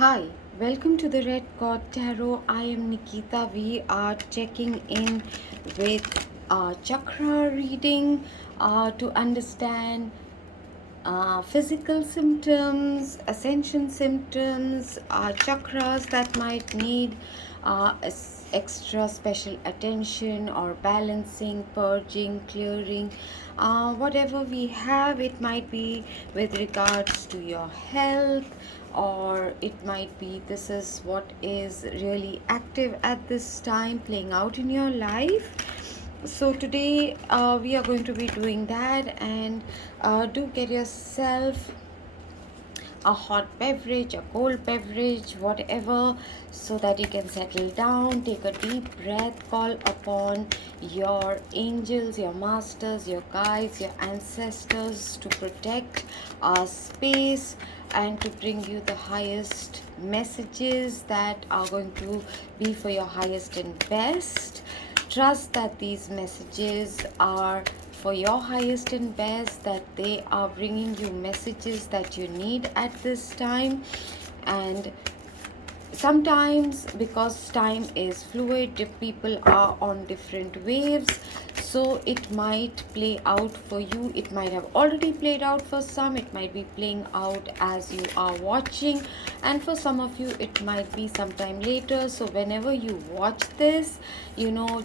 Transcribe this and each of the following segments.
Hi, welcome to the Red Cord Tarot. I am Nikita. We are checking in with chakra reading to understand physical symptoms, ascension symptoms, chakras that might need extra special attention or balancing, purging, clearing. Whatever we have, it might be with regards to your health, or it might be this is what is really active at this time playing out in your life. So today we are going to be doing that, and do get yourself a hot beverage, a cold beverage, whatever, so that you can settle down, take a deep breath, call upon your angels, your masters, your guides, your ancestors to protect our space and to bring you the highest messages that are going to be for your highest and best. Trust that these messages are for your highest and best, that they are bringing you messages that you need at this time. And sometimes, because time is fluid, people are on different waves, so it might play out for you. It might have already played out for some, it might be playing out as you are watching, and for some of you it might be sometime later. So whenever you watch this,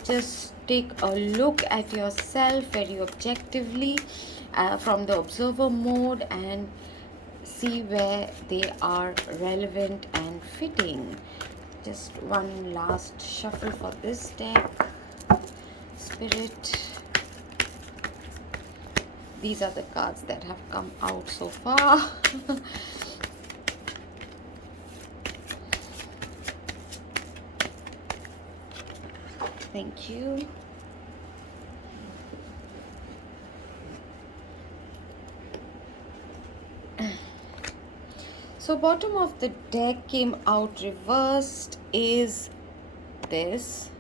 just take a look at yourself very objectively, from the observer mode, and see where they are relevant and fitting. Just one last shuffle for this deck. Spirit, these are the cards that have come out so far. Thank you. So bottom of the deck came out reversed is this.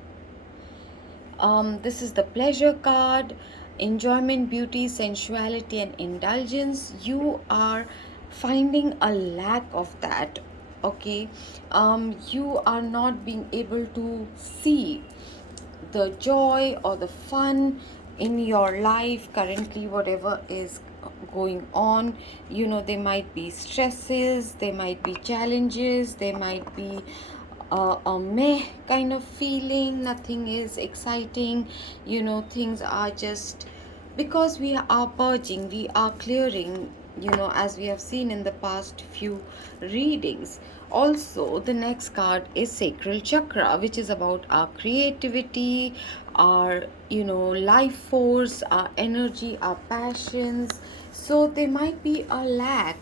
This is the pleasure card. Enjoyment, beauty, sensuality and indulgence. You are finding a lack of that. Okay, you are not being able to see the joy or the fun in your life currently, whatever is going on. There might be stresses, there might be challenges, there might be a meh kind of feeling. Nothing is exciting. Things are just, because we are purging, we are clearing, as we have seen in the past few readings. Also, the next card is Sacral Chakra, which is about our creativity, our life force, our energy, our passions. So there might be a lack,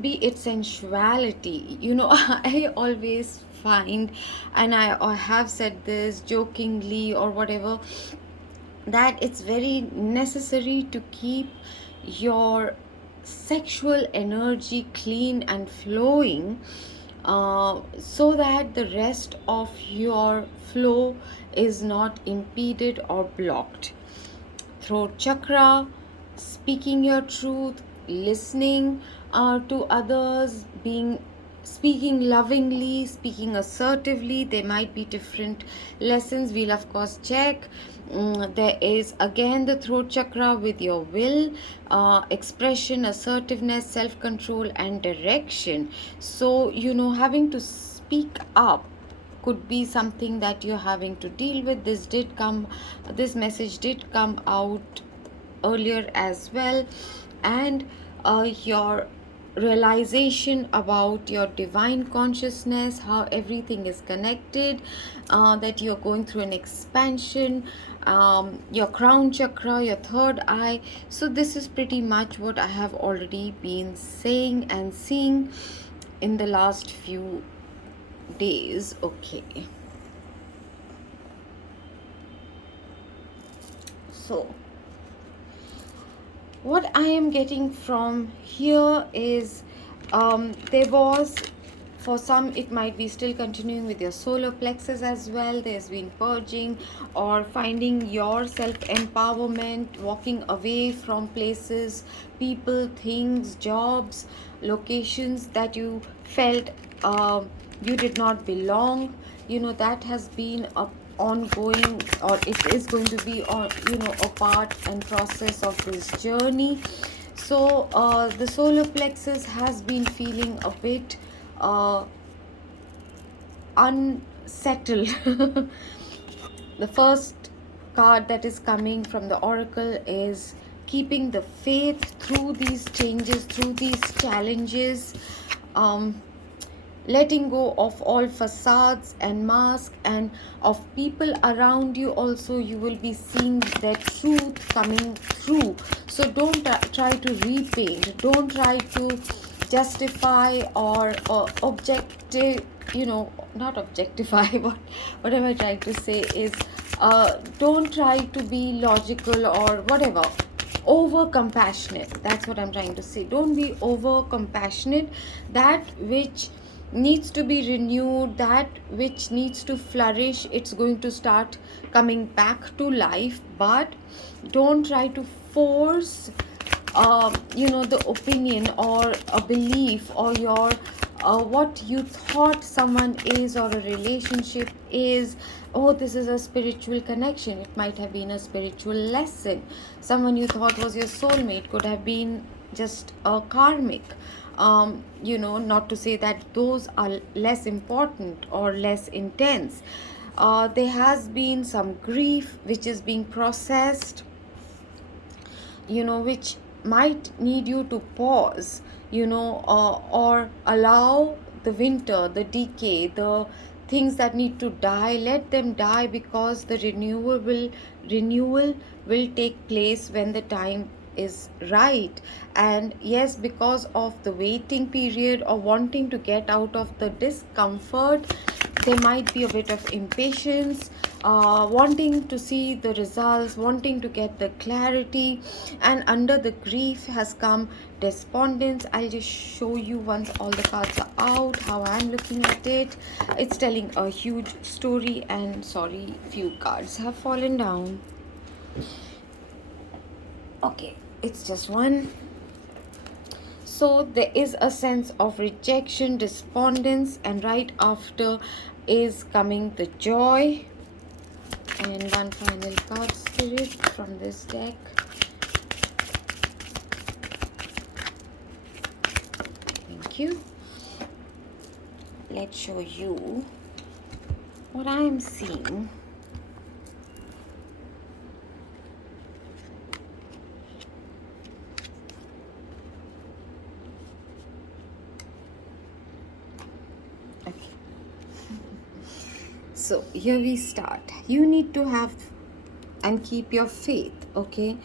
be it sensuality. I always find, and I have said this jokingly or whatever, that it's very necessary to keep your sexual energy clean and flowing, so that the rest of your flow is not impeded or blocked. Throat chakra, speaking your truth, listening to others, speaking lovingly, speaking assertively. There might be different lessons. We'll of course check. There is again the throat chakra with your will, expression, assertiveness, self-control and direction. So having to speak up could be something that you're having to deal with. This message did come out earlier as well. And your realization about your divine consciousness, how everything is connected, that you're going through an expansion, your crown chakra, your third eye. So this is pretty much what I have already been saying and seeing in the last few days. Okay, so what I am getting from here is, there was, for some it might be still continuing with your solar plexus as well. There's been purging or finding your self empowerment, walking away from places, people, things, jobs, locations that you felt you did not belong, that has been a ongoing, or it is going to be on, a part and process of this journey. So the solar plexus has been feeling a bit uh, unsettled. The first card that is coming from the oracle is keeping the faith through these changes, through these challenges, um, letting go of all facades and masks, and of people around you also. You will be seeing that truth coming through. So don't try to repaint, don't try to justify or objective, not objectify, but what am I trying to say is, don't try to be logical or whatever, over compassionate. That's what I'm trying to say. Don't be over compassionate. That which needs to be renewed, that which needs to flourish, it's going to start coming back to life. But don't try to force the opinion or a belief, or your what you thought someone is, or a relationship is. Oh, this is a spiritual connection. It might have been a spiritual lesson. Someone you thought was your soulmate could have been just a karmic. Not to say that those are less important or less intense. There has been some grief which is being processed, which might need you to pause, or allow the winter, the decay, the things that need to die, let them die, because the renewal will take place when the time is right. And yes, because of the waiting period or wanting to get out of the discomfort, there might be a bit of impatience, wanting to see the results, wanting to get the clarity. And under the grief has come despondence. I'll just show you, once all the cards are out, how I'm looking at it. It's telling a huge story, and sorry, few cards have fallen down. Okay, it's just one. So there is a sense of rejection, despondence, and right after is coming the joy. And one final card, spirit, from this deck. Thank you. Let's show you what I am seeing. So here we start. You need to have and keep your faith. Okay,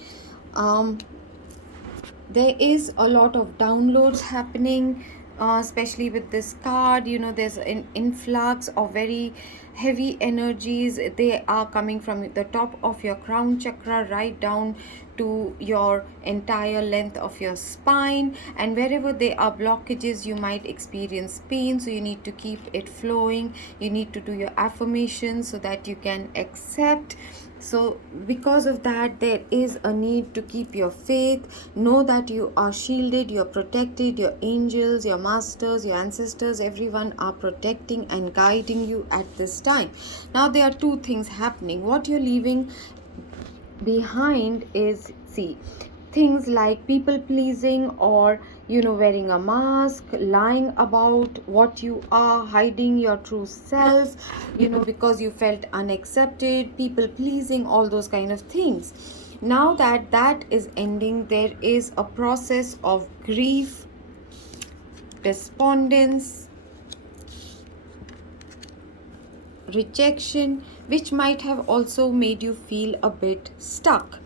there is a lot of downloads happening, especially with this card. There's an influx of very heavy energies. They are coming from the top of your crown chakra right down to your entire length of your spine, and wherever there are blockages you might experience pain. So you need to keep it flowing. You need to do your affirmations so that you can accept. So because of that, there is a need to keep your faith. Know that you are shielded, you're protected. Your angels, your masters, your ancestors, everyone are protecting and guiding you at this time. Now there are two things happening. What you're leaving behind is, see, things like people pleasing, or wearing a mask, lying about what you are, hiding your true self, because you felt unaccepted, people pleasing, all those kind of things. Now that is ending, there is a process of grief, despondence, rejection, which might have also made you feel a bit stuck.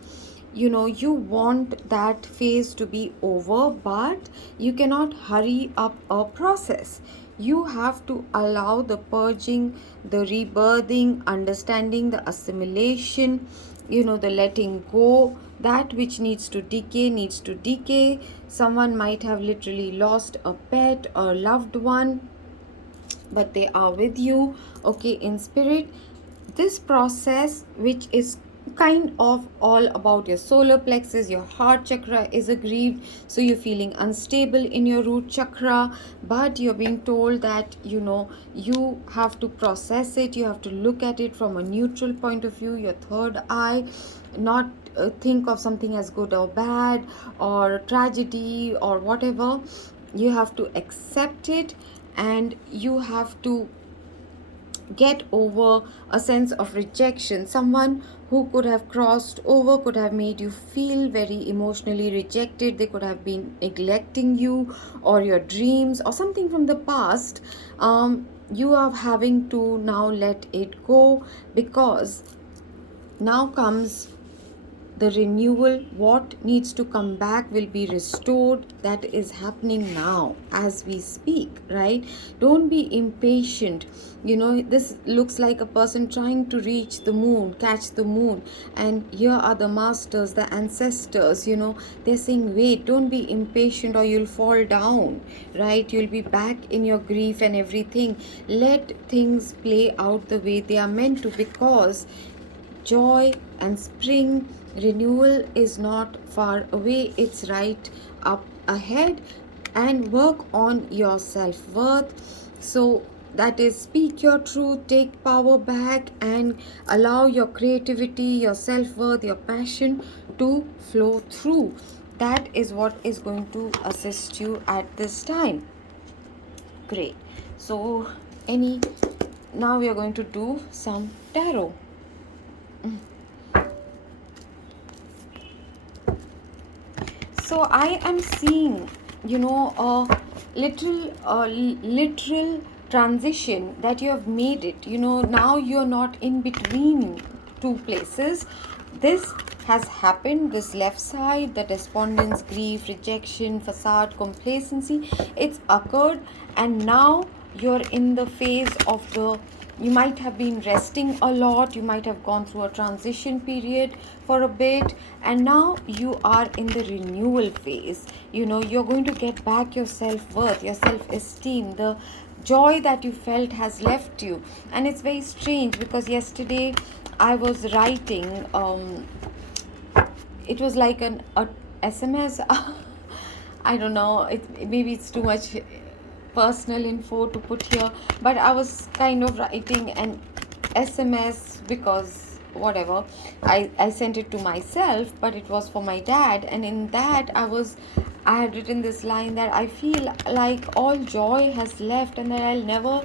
You want that phase to be over, but you cannot hurry up a process. You have to allow the purging, the rebirthing, understanding, the assimilation, the letting go. That which needs to decay needs to decay. Someone might have literally lost a pet or loved one, but they are with you, okay, in spirit. This process, which is kind of all about your solar plexus. Your heart chakra is aggrieved, so you're feeling unstable in your root chakra, but you're being told that you have to process it, you have to look at it from a neutral point of view, your third eye, not think of something as good or bad or tragedy or whatever. You have to accept it, and you have to get over a sense of rejection. Someone who could have crossed over could have made you feel very emotionally rejected. They could have been neglecting you or your dreams or something from the past. You are having to now let it go, because now comes the renewal. What needs to come back will be restored. That is happening now as we speak, right? Don't be impatient. This looks like a person trying to reach the moon, catch the moon, and here are the masters, the ancestors. They're saying, wait, don't be impatient or you'll fall down, right? You'll be back in your grief and everything. Let things play out the way they are meant to, because joy and spring renewal is not far away, it's right up ahead. And work on your self-worth. So that is, speak your truth, take power back, and allow your creativity, your self-worth, your passion to flow through. That is what is going to assist you at this time. Great. So any now we are going to do some tarot. So I am seeing, a literal transition, that you have made it. Now you're not in between two places. This has happened, this left side, the despondence, grief, rejection, facade, complacency, it's occurred. And now you're in the phase of the, you might have been resting a lot, you might have gone through a transition period for a bit, and now you are in the renewal phase. You're going to get back your self-worth, your self-esteem. The joy that you felt has left you. And it's very strange, because yesterday I was writing, it was like a SMS. I don't know, maybe it's too much personal info to put here, but I was kind of writing an SMS, because whatever, I sent it to myself, but it was for my dad. And in that I had written this line, that I feel like all joy has left, and that I'll never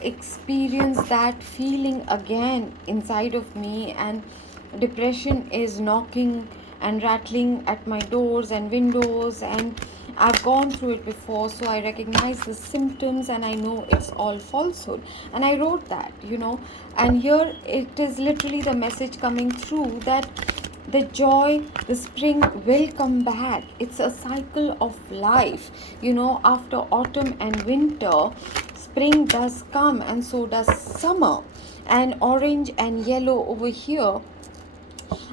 experience that feeling again inside of me, and depression is knocking and rattling at my doors and windows, and I've gone through it before, so I recognize the symptoms and I know it's all falsehood. And I wrote that, and here it is literally the message coming through, that the joy, the spring will come back. It's a cycle of life. After autumn and winter, spring does come, and so does summer. And orange and yellow over here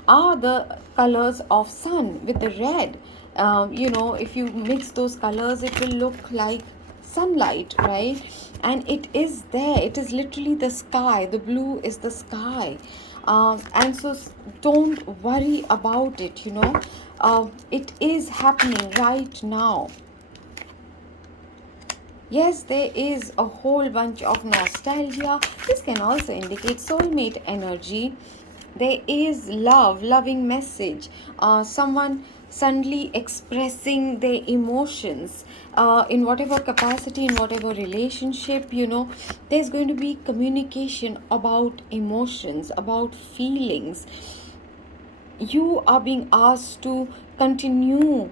are the colors of sun with the red. If you mix those colors, it will look like sunlight, right? And it is there, it is literally the sky. The blue is the sky. And so don't worry about it. It is happening right now. Yes, there is a whole bunch of nostalgia. This can also indicate soulmate energy. There is loving message, someone suddenly expressing their emotions, in whatever capacity, in whatever relationship. There's going to be communication about emotions, about feelings. You are being asked to continue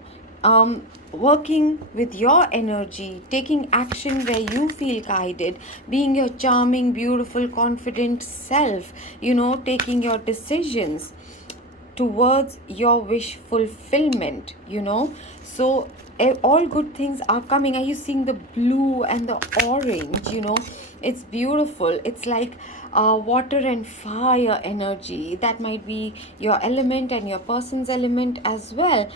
working with your energy, taking action where you feel guided, being your charming, beautiful, confident self, taking your decisions towards your wish fulfillment. So all good things are coming. Are you seeing the blue and the orange? It's beautiful. It's like water and fire energy. That might be your element and your person's element as well.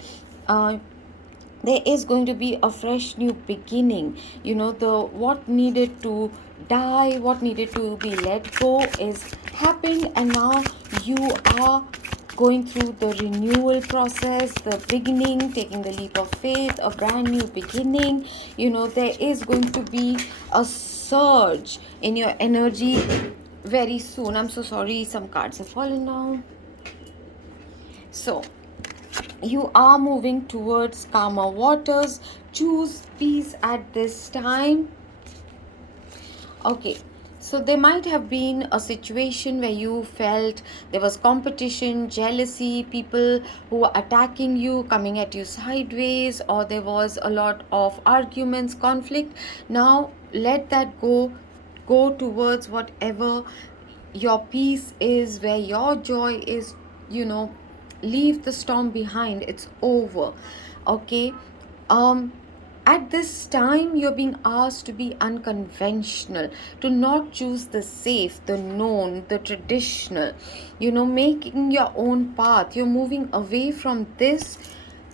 there is going to be a fresh new beginning. The what needed to die, what needed to be let go is happened, and now you are going through the renewal process, the beginning, taking the leap of faith, a brand new beginning. There is going to be a surge in your energy very soon. I'm so sorry, some cards have fallen down. So you are moving towards calmer waters. Choose peace at this time. Okay, so there might have been a situation where you felt there was competition, jealousy, people who were attacking you, coming at you sideways, or there was a lot of arguments, conflict. Now let that go towards whatever your peace is, where your joy is. Leave the storm behind, it's over. Okay. At this time, you're being asked to be unconventional, to not choose the safe, the known, the traditional, making your own path. You're moving away from this.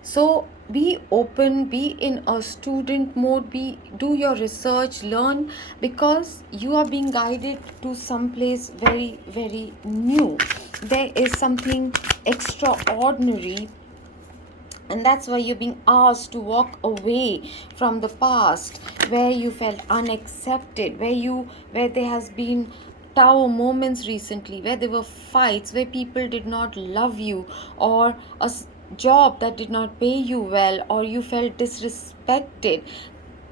So be open, be in a student mode, do your research, learn, because you are being guided to some place very, very new. There is something extraordinary, and that's why you're being asked to walk away from the past where you felt unaccepted, where there has been tower moments recently, where there were fights, where people did not love you, or a job that did not pay you well, or you felt disrespected.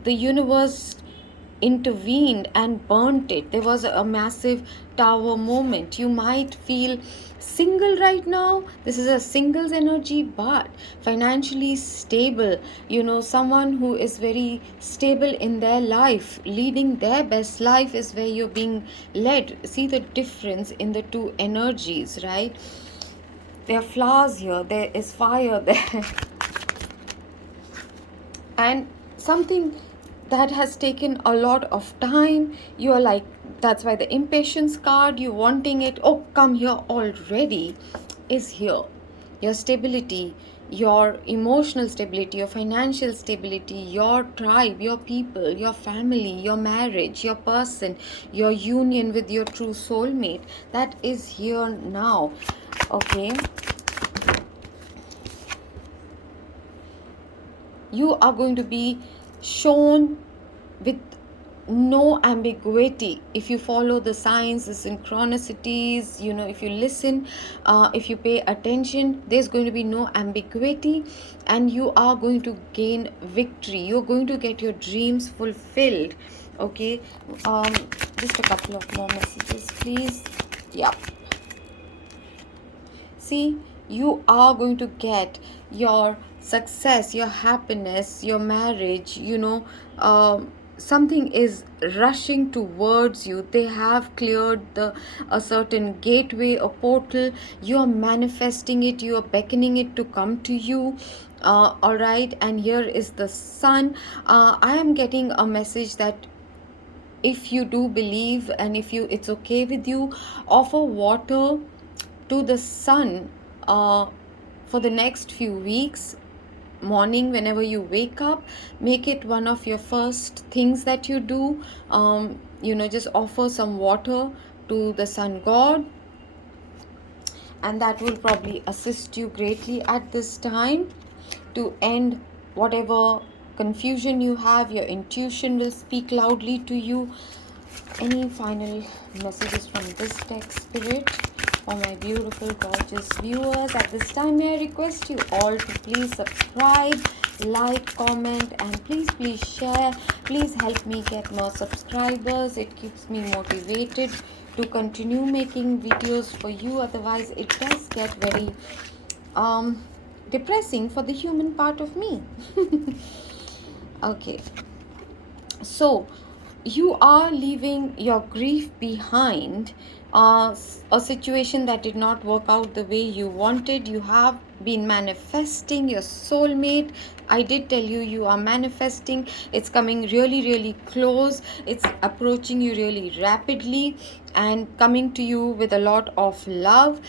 The universe intervened and burnt it. There was a massive tower moment. You might feel single right now. This is a singles energy, but financially stable. Someone who is very stable in their life, leading their best life, is where you're being led. See the difference in the two energies, right? There are flowers here, there is fire there. And something that has taken a lot of time, you're like, that's why the impatience card, you wanting it, oh come here already, is here. Your stability, your emotional stability, your financial stability, your tribe, your people, your family, your marriage, your person, your union with your true soulmate, that is here now. Okay. You are going to be shown with no ambiguity if you follow the signs, the synchronicities. If you listen, if you pay attention, there's going to be no ambiguity, and you are going to gain victory. You're going to get your dreams fulfilled. Okay. Just a couple of more messages, please. Yeah. See, you are going to get your success, your happiness, your marriage. Something is rushing towards you. They have cleared a certain gateway, a portal. You are manifesting it, you are beckoning it to come to you. All right, and here is the sun. I am getting a message that if you do believe, and if it's okay with you, offer water to the sun for the next few weeks. Morning, whenever you wake up, make it one of your first things that you do. Just offer some water to the sun god, and that will probably assist you greatly at this time to end whatever confusion you have. Your intuition will speak loudly to you. Any final messages from this deck, Spirit, for my beautiful, gorgeous viewers? At this time, may I request you all to please subscribe, like, comment, and please share. Please help me get more subscribers. It keeps me motivated to continue making videos for you. Otherwise, it does get very depressing for the human part of me. Okay. So, you are leaving your grief behind, a situation that did not work out the way you wanted. You have been manifesting your soulmate. I did tell you, you are manifesting. It's coming really, really close. It's approaching you really rapidly and coming to you with a lot of love.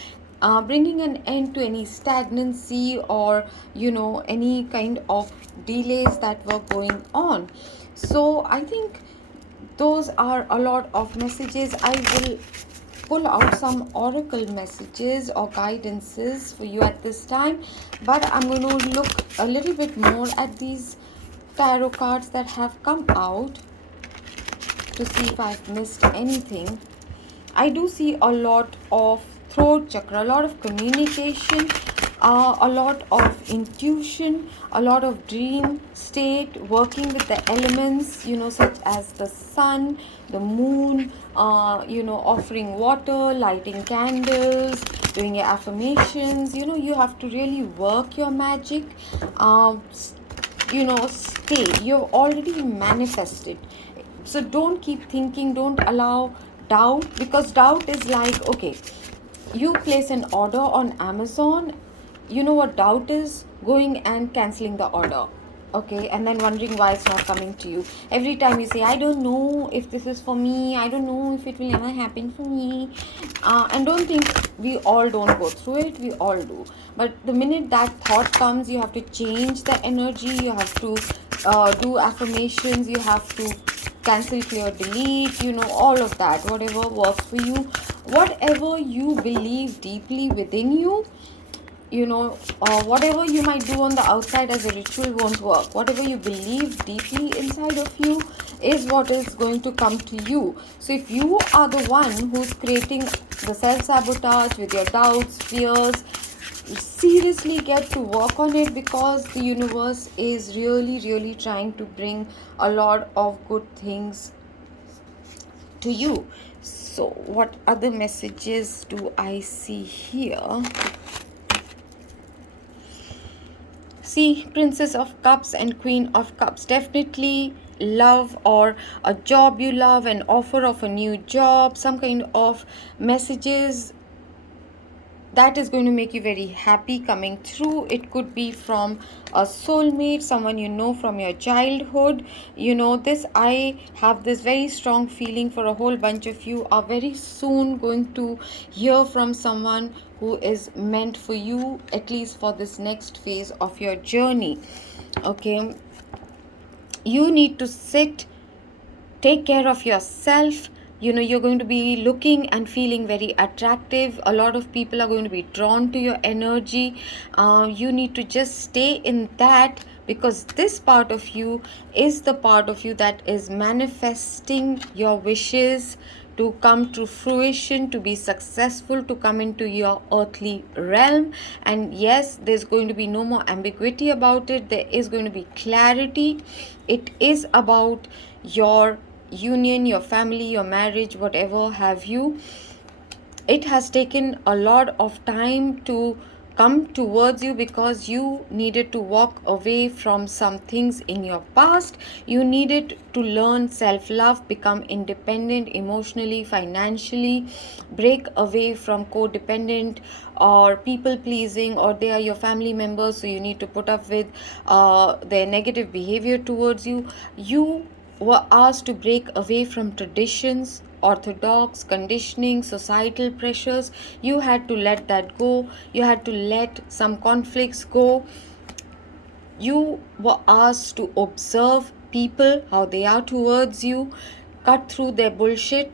bringing an end to any stagnancy or any kind of delays that were going on. So I think those are a lot of messages. I will pull out some oracle messages or guidances for you at this time, but I'm going to look a little bit more at these tarot cards that have come out to see if I've missed anything. I do see a lot of throat chakra, a lot of communication, a lot of intuition, a lot of dream state, working with the elements, such as the sun, the moon, offering water, lighting candles, doing your affirmations. You have to really work your magic. Stay. You've already manifested. So don't keep thinking, don't allow doubt, because doubt is like, okay, you place an order on Amazon, you know what doubt is? Going and canceling the order, okay, and then wondering why it's not coming to you. Every time you say, I don't know if this is for me, I don't know if it will ever happen for me, and don't think we all don't go through it, we all do. But the minute that thought comes, you have to change the energy, you have to do affirmations, you have to cancel, clear, delete, all of that, whatever works for you, whatever you believe deeply within you. Whatever you might do on the outside as a ritual won't work. Whatever you believe deeply inside of you is what is going to come to you. So if you are the one who's creating the self-sabotage with your doubts, fears, seriously get to work on it, because the universe is really, really trying to bring a lot of good things to you. So what other messages do I see here? See, Princess of Cups and Queen of Cups. Definitely love, or a job you love, an offer of a new job, some kind of messages that is going to make you very happy coming through. It could be from a soulmate, someone you know from your childhood. I have this very strong feeling for a whole bunch of you are very soon going to hear from someone who is meant for you, at least for this next phase of your journey. Okay, you need to sit, take care of yourself. You're going to be looking and feeling very attractive. A lot of people are going to be drawn to your energy. You need to just stay in that, because this part of you is the part of you that is manifesting your wishes to come to fruition, to be successful, to come into your earthly realm. And yes, there's going to be no more ambiguity about it. There is going to be clarity. It is about your union, your family, your marriage, whatever have you. It has taken a lot of time to come towards you, because you needed to walk away from some things in your past. You needed to learn self-love, become independent emotionally, financially, break away from codependent or people pleasing, or they are your family members, so you need to put up with their negative behavior towards you. You were asked to break away from traditions, orthodox conditioning, societal pressures. You had to let that go. You had to let some conflicts go. You were asked to observe people, how they are towards you, cut through their bullshit,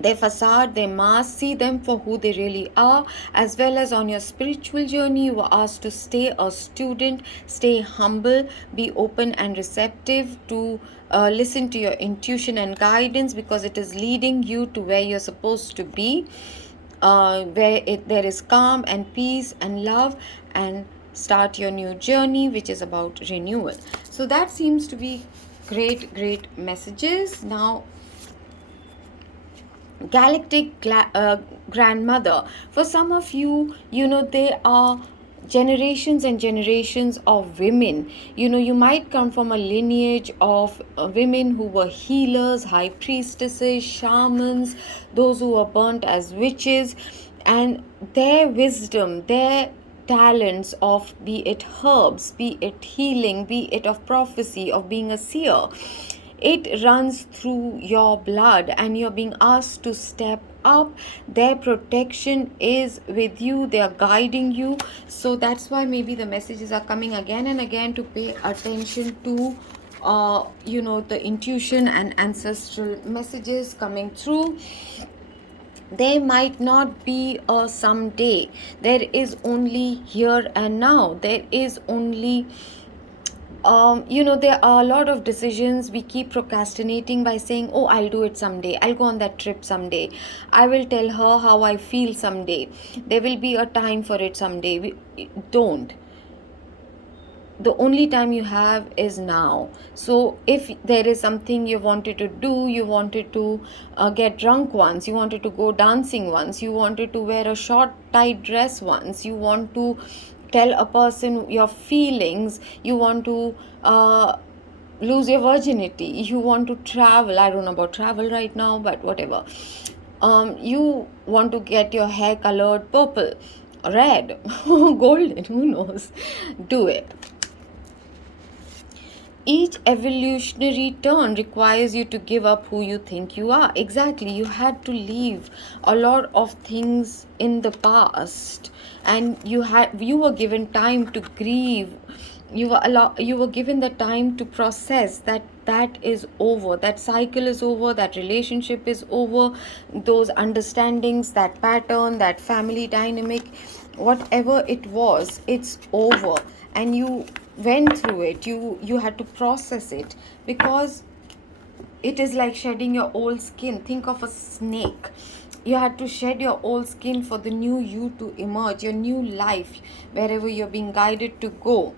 their facade, their mask, see them for who they really are. As well as on your spiritual journey, you were asked to stay a student, stay humble, be open and receptive to listen to your intuition and guidance, because it is leading you to where you're supposed to be, there is calm and peace and love, and start your new journey, which is about renewal. So that seems to be great messages. Now, galactic grandmother, for some of you, there are generations and generations of women. You might come from a lineage of women who were healers, high priestesses, shamans, those who were burnt as witches, and their wisdom, their talents of, be it herbs, be it healing, be it of prophecy, of being a seer, It runs through your blood, and you're being asked to step up. Their protection is with you, they are guiding you. So that's why maybe the messages are coming again and again to pay attention to the intuition and ancestral messages coming through. There might not be a someday. There is only here and now. There is only there are a lot of decisions we keep procrastinating by saying, oh, I'll do it someday, I'll go on that trip someday, I will tell her how I feel someday, there will be a time for it someday. We don't. The only time you have is now. So if there is something you wanted to do, you wanted to get drunk once, you wanted to go dancing once, you wanted to wear a short tight dress once, you want to tell a person your feelings, you want to lose your virginity, you want to travel, I don't know about travel right now, but whatever, you want to get your hair colored purple, red, golden, who knows, do it. Each evolutionary turn requires you to give up who you think you are. Exactly, you had to leave a lot of things in the past, and you were given time to grieve. You were given the time to process that is over, that cycle is over, that relationship is over, those understandings, that pattern, that family dynamic, whatever it was, it's over. And you went through it, you had to process it, because it is like shedding your old skin. Think of a snake. You had to shed your old skin for the new you to emerge, your new life, wherever you're being guided to go.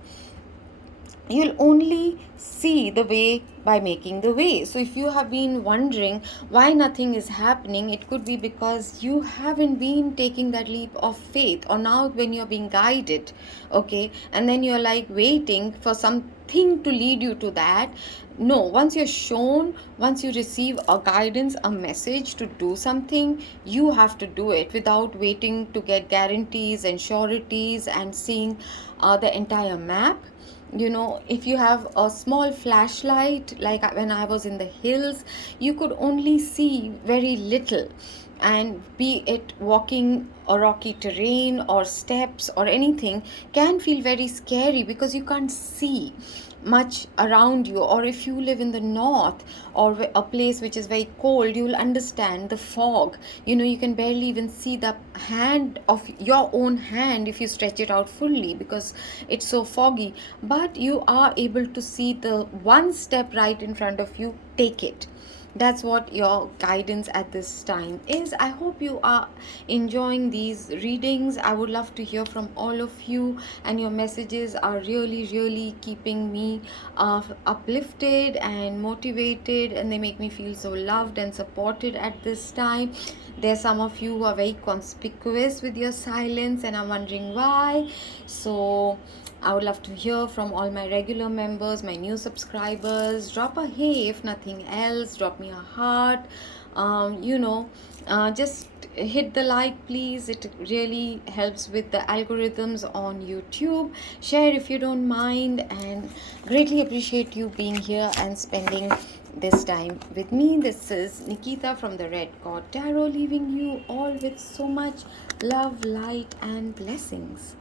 You'll only see the way by making the way. So if you have been wondering why nothing is happening, it could be because you haven't been taking that leap of faith, or now when you're being guided, okay, and then you're like waiting for something to lead you to that. No, once you're shown, once you receive a guidance, a message to do something, you have to do it without waiting to get guarantees and sureties and seeing the entire map. If you have a small flashlight, like when I was in the hills, you could only see very little, and be it walking a rocky terrain or steps or anything can feel very scary because you can't see much around you. Or if you live in the north, or a place which is very cold, you will understand the fog. You can barely even see the hand of your own hand if you stretch it out fully, because it's so foggy. But you are able to see the one step right in front of you, take it. That's what your guidance at this time is. I hope you are enjoying these readings. I would love to hear from all of you, and your messages are really, really keeping me uplifted and motivated, and they make me feel so loved and supported at this time. There's some of you who are very conspicuous with your silence, and I'm wondering why. So I would love to hear from all my regular members, my new subscribers. Drop a hey if nothing else. Drop me a heart. Just hit the like, please. It really helps with the algorithms on YouTube. Share if you don't mind, and greatly appreciate you being here and spending this time with me. This is Nikita from the Red Cord Tarot, leaving you all with so much love, light, and blessings.